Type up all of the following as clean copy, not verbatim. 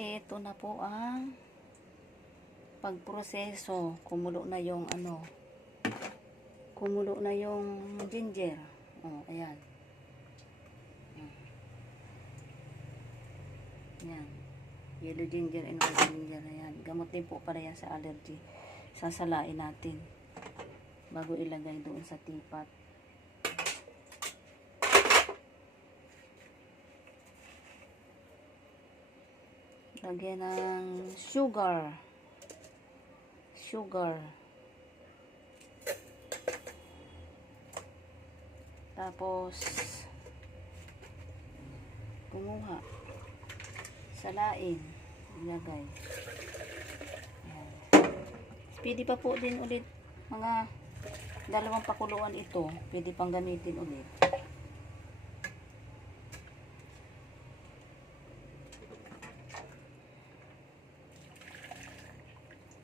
Ito na po ang pagproseso. Kumulo na yung kumulo na yung ginger. Oh, ayan. Ayan. Yellow ginger and white ginger. Ayan. Gamot din po para yan sa allergy. Sasalain natin bago ilagay doon sa teapot. Lagyan ng sugar. Tapos kumuha. Salain. Ilagay. Ayan. Pwede pa po din ulit mga dalawang pakuluan ito. Pwede pang gamitin ulit.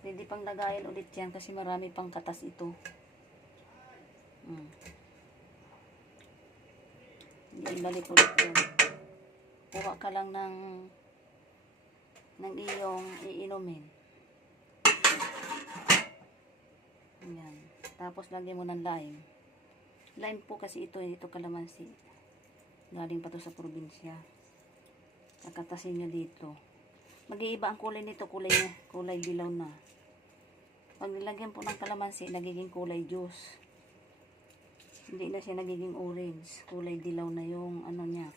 Pwede pang lagayan ulit yan kasi marami pang katas ito. Hindi ibalik ulit yan. Kuha ka lang ng iyong iinumin. Ayan. Tapos lagyan mo ng lime. Lime po kasi ito kalamansi. Galing pa to sa probinsya. Kakatasin nyo dito. Mag-iiba ang kulay nito, kulay dilaw na. Pag nilagyan po ng kalamansi, nagiging kulay juice. Hindi na siya nagiging orange. Kulay dilaw na yung niya.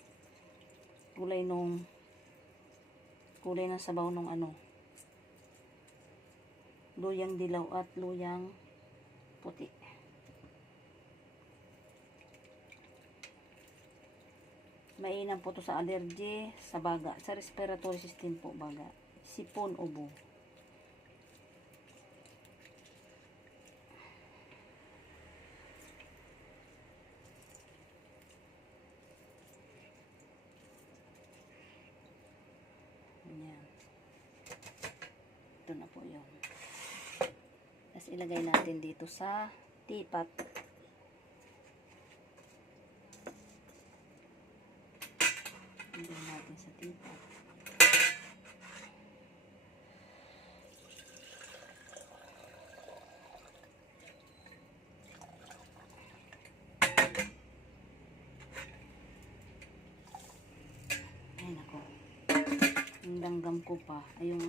Kulay ng sabaw nung luyang dilaw at luyang puti. Mainam po to sa allergy, sa baga, sa respiratory system po, baga, sipon, ubo. Ayan. Ito na po yun. Tapos ilagay natin dito sa teapot. Ilagay natin sa teapot. Ayan ako. Nilanggam ko pa. Ay yung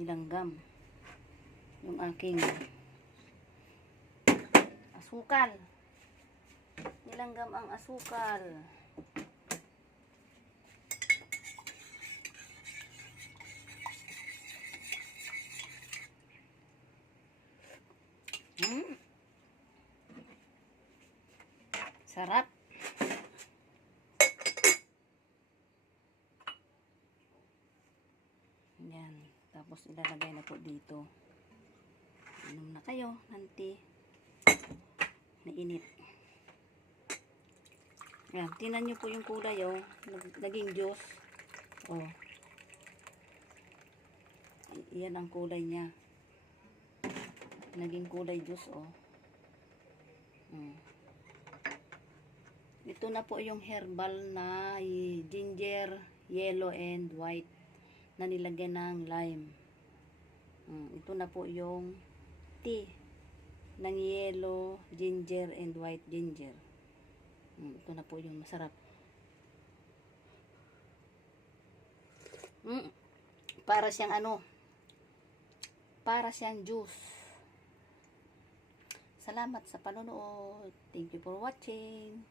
nilanggam. Yung aking asukal. Nilanggam ang asukal. Sarap. Yan. Tapos ilalagay na po dito. Inom na kayo. Nanti. Nainit. Yan. Tingnan nyo po yung kulay. Naging juice. Yan ang kulay niya. Naging kulay juice. Ito na po yung herbal na ginger, yellow and white na nilagyan ng lime. Ito na po yung tea ng yellow, ginger and white ginger. Ito na po yung masarap. Para siyang para siyang juice. Salamat sa panonood. Thank you for watching.